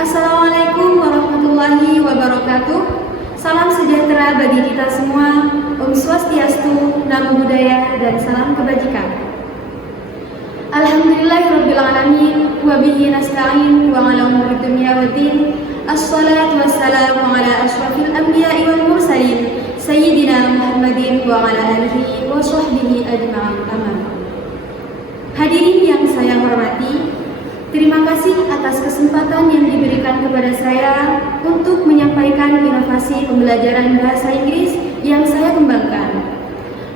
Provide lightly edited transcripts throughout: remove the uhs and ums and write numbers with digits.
Assalamualaikum warahmatullahi wabarakatuh. Salam sejahtera bagi kita semua. Om Swastiastu, Namo Buddhaya, dan salam kebajikan. Alhamdulillahirabbil alamin wa bihi nasta'in wa ala umuri dunya waddin. Assalatu wassalamu ala asyrafil anbiya'i wal mursalin sayyidina Muhammadin wa ala alihi wa sahbihi ajma'in. Amin. Hadirin yang saya hormati, terima kasih atas kesempatan yang diberikan kepada saya untuk menyampaikan inovasi pembelajaran bahasa Inggris yang saya kembangkan.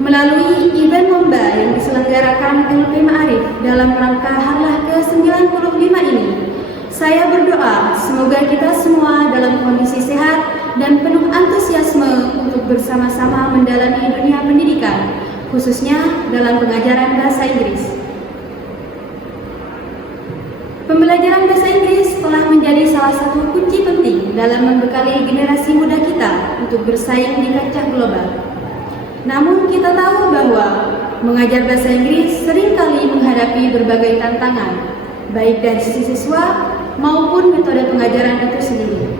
Melalui event lomba yang diselenggarakan LP Ma'arif dalam rangka Harlah ke-95 ini, saya berdoa semoga kita semua dalam kondisi sehat dan penuh antusiasme untuk bersama-sama mendalami dunia pendidikan, khususnya dalam pengajaran bahasa Inggris. Pembelajaran bahasa Inggris telah menjadi salah satu kunci penting dalam membekali generasi muda kita untuk bersaing di kancah global. Namun kita tahu bahwa mengajar bahasa Inggris seringkali menghadapi berbagai tantangan, baik dari sisi siswa maupun metode pengajaran itu sendiri.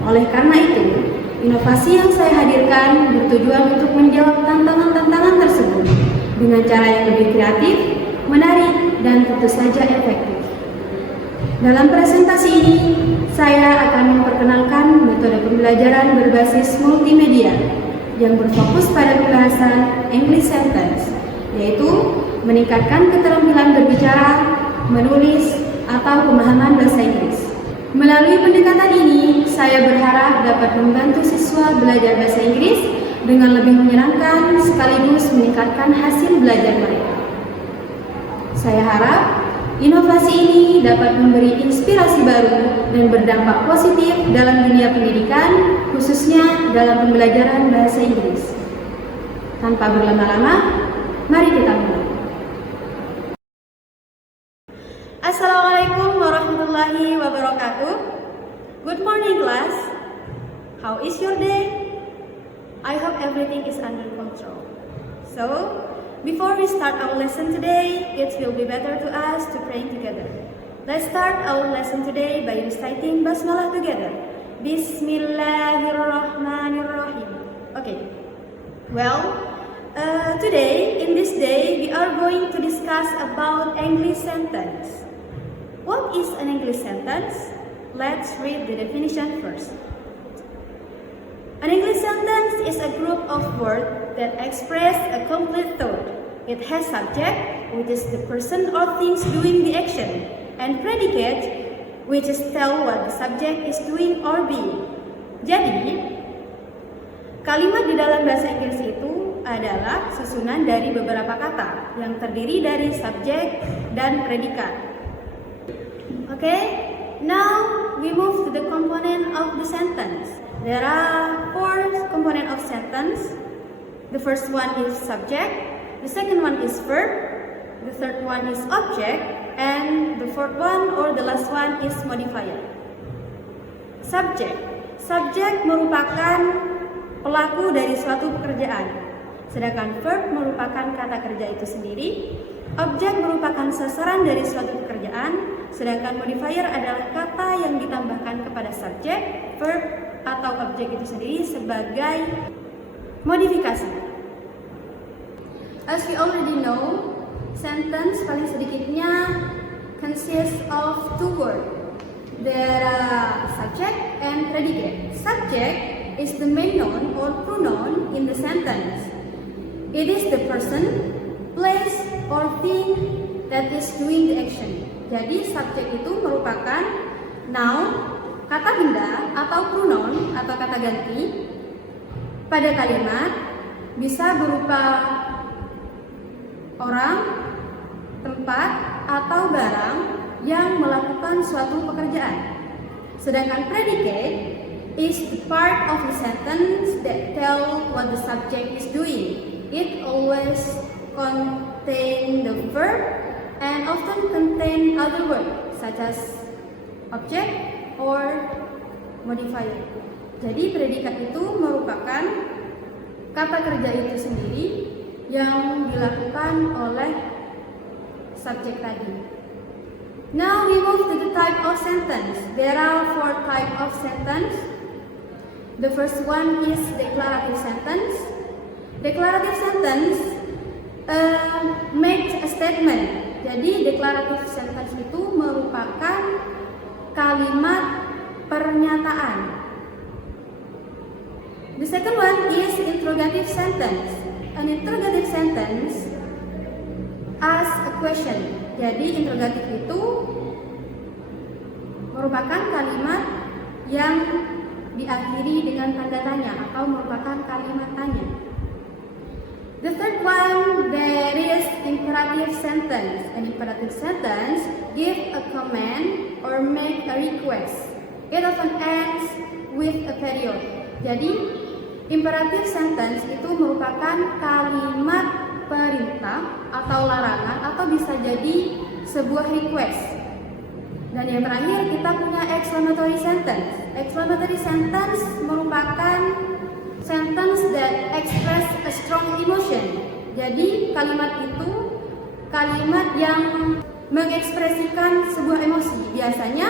Oleh karena itu, inovasi yang saya hadirkan bertujuan untuk menjawab tantangan-tantangan tersebut dengan cara yang lebih kreatif, menarik, dan tentu saja efektif. Dalam presentasi ini, saya akan memperkenalkan metode pembelajaran berbasis multimedia yang berfokus pada pembahasan English sentence, yaitu meningkatkan keterampilan berbicara, menulis, atau pemahaman bahasa Inggris. Melalui pendekatan ini, saya berharap dapat membantu siswa belajar bahasa Inggris dengan lebih menyenangkan sekaligus meningkatkan hasil belajar mereka. Saya harap inovasi ini dapat memberi inspirasi baru dan berdampak positif dalam dunia pendidikan, khususnya dalam pembelajaran bahasa Inggris. Tanpa berlama-lama, mari kita mulai. Assalamualaikum warahmatullahi wabarakatuh. Good morning, class. How is your day? I hope everything is under control. So, before we start our lesson today, it will be better to us to pray together. Let's start our lesson today by reciting Basmalah together. Bismillahirrahmanirrahim. Okay. Well, today, in this day, we are going to discuss about English sentence. What is an English sentence? Let's read the definition first. An English sentence is a group of words that express a complete thought. It has subject, which is the person or things doing the action, and predicate, which is tell what the subject is doing or being. Jadi, kalimat di dalam bahasa Inggris itu adalah susunan dari beberapa kata yang terdiri dari subjek dan predikat. Okay, now we move to the component of the sentence. There are 4 components of sentence. The first one is subject, the second one is verb, the third one is object, and the fourth one or the last one is modifier. Subject. Subjek merupakan pelaku dari suatu pekerjaan, sedangkan verb merupakan kata kerja itu sendiri. Objek merupakan sasaran dari suatu pekerjaan, sedangkan modifier adalah kata yang ditambahkan kepada subjek, verb, atau objek itu sendiri sebagai modifikasi. As we already know, sentence paling sedikitnya consists of 2 words. There are subject and predicate. Subject is the main noun or pronoun in the sentence. It is the person, place, or thing that is doing the action. Jadi subjek itu merupakan noun, kata benda atau pronoun atau kata ganti pada kalimat, bisa berupa orang, tempat, atau barang yang melakukan suatu pekerjaan. Sedangkan predicate is the part of the sentence that tell what the subject is doing. It always contain the verb and often contain other words such as object or modifier. Jadi predikat itu merupakan kata kerja itu sendiri yang dilakukan oleh subjek tadi. Now we move to the type of sentence. There are 4 types of sentence. The first one is declarative sentence. Declarative sentence make a statement. Jadi declarative sentence itu merupakan kalimat pernyataan. The second one is interrogative sentence. An interrogative sentence asks a question. Jadi interrogatif itu merupakan kalimat yang diakhiri dengan tanda tanya atau merupakan kalimat tanya. The third one, there is imperative sentence. An imperative sentence give a command or make a request. It often ends with a period. Jadi imperative sentence itu merupakan kalimat perintah atau larangan atau bisa jadi sebuah request. Dan yang terakhir kita punya exclamatory sentence. Exclamatory sentence merupakan sentence that express a strong emotion. Jadi kalimat itu kalimat yang mengekspresikan sebuah emosi. Biasanya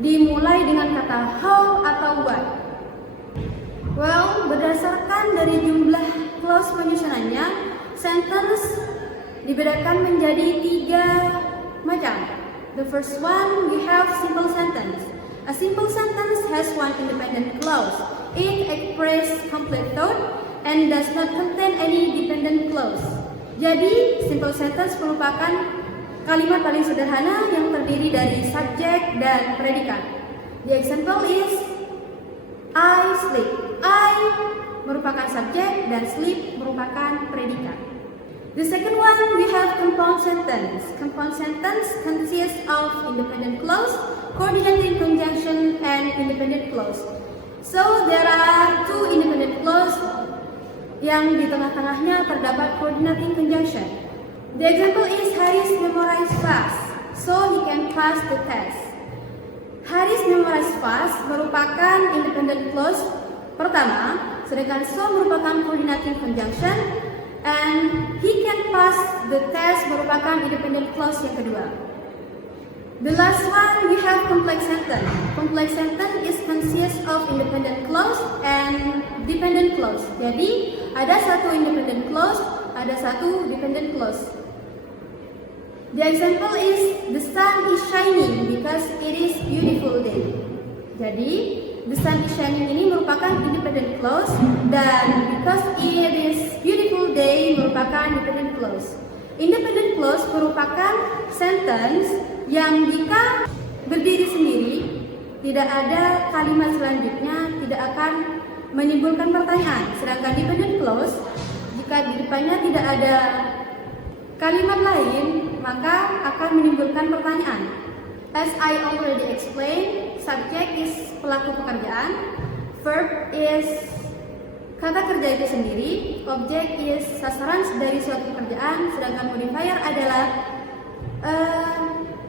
dimulai dengan kata how atau what. Well, berdasarkan dari jumlah clause penyusunannya, sentence dibedakan menjadi 3 macam. The first one, we have simple sentence. A simple sentence has one independent clause. It expresses complete thought and does not contain any dependent clause. Jadi, simple sentence merupakan kalimat paling sederhana yang terdiri dari subjek dan predikat. The example is I sleep. I merupakan subjek dan sleep merupakan predikat. The second one, we have compound sentence. Compound sentence consists of independent clause, coordinating conjunction, and independent clause. So, there are 2 independent clause yang di tengah-tengahnya terdapat coordinating conjunction. The example is Haris memorize fast, so he can pass the test. Haris memorize fast merupakan independent clause pertama, sedangkan so merupakan coordinating conjunction, and he can pass the test merupakan independent clause yang kedua. The last one, we have complex sentence. Complex sentence is consists of independent clause and dependent clause. Jadi ada satu independent clause, ada satu dependent clause. The example is the sun is shining because it is beautiful day. Jadi the sun is shining ini merupakan independent clause dan because it is beautiful day merupakan dependent clause. Independent clause merupakan sentence yang jika berdiri sendiri tidak ada kalimat selanjutnya tidak akan menimbulkan pertanyaan. Sedangkan dependent clause jika di depannya tidak ada kalimat lain maka akan menimbulkan pertanyaan. As I already explained, subject is pelaku pekerjaan, verb is kata kerja itu sendiri, object is sasaran dari suatu pekerjaan, sedangkan modifier adalah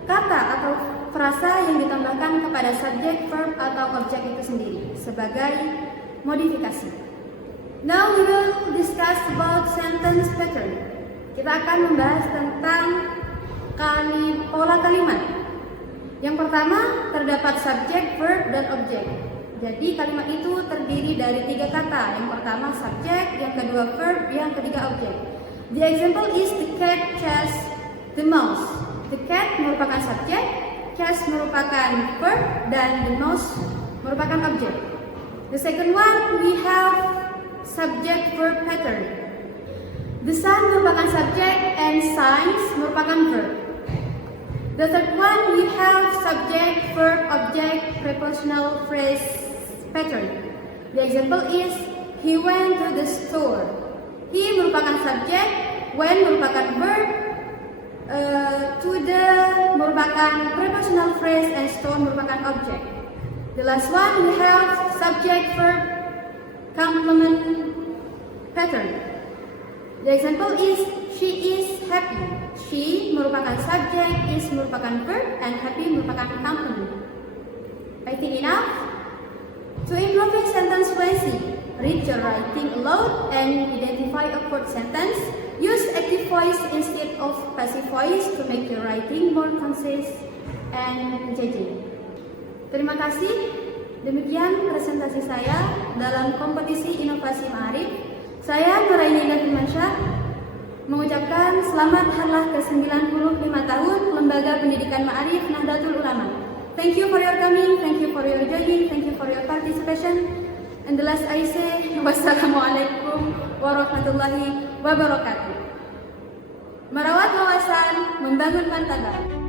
kata atau frasa yang ditambahkan kepada subjek, verb atau objek itu sendiri sebagai modifikasi. Now we will discuss about sentence pattern. Kita akan membahas tentang pola kalimat. Yang pertama terdapat subjek, verb, dan objek. Jadi kalimat itu terdiri dari 3 kata. Yang pertama subjek, yang kedua verb, yang ketiga objek. The example is the cat chased the mouse. The cat merupakan subjek, chase merupakan verb, dan the mouse merupakan objek. The second one we have subject verb pattern. The sun merupakan subjek and signs merupakan verb. The third one we have subject, verb, object, prepositional phrase pattern. The example is he went to the store. He merupakan subjek, went merupakan verb, to the merupakan prepositional phrase, and store merupakan object. The last one we have subject, verb, complement pattern. The example is she is happy. She merupakan subjek, is merupakan verb, and happy merupakan complement. I think enough? To improve your sentence fluency, read your writing aloud and identify awkward sentence. Use active voice instead of passive voice to make your writing more concise and JJ. Terima kasih. Demikian presentasi saya dalam kompetisi inovasi Ma'arif. Saya Nuraini Indah Firmansyah mengucapkan selamat harlah ke-95 tahun Lembaga Pendidikan Ma'arif Nahdlatul Ulama. Thank you for your coming, thank you for your joining, thank you for your participation. And the last I say, wassalamualaikum warahmatullahi wabarakatuh. Merawat wawasan, membangun martabat.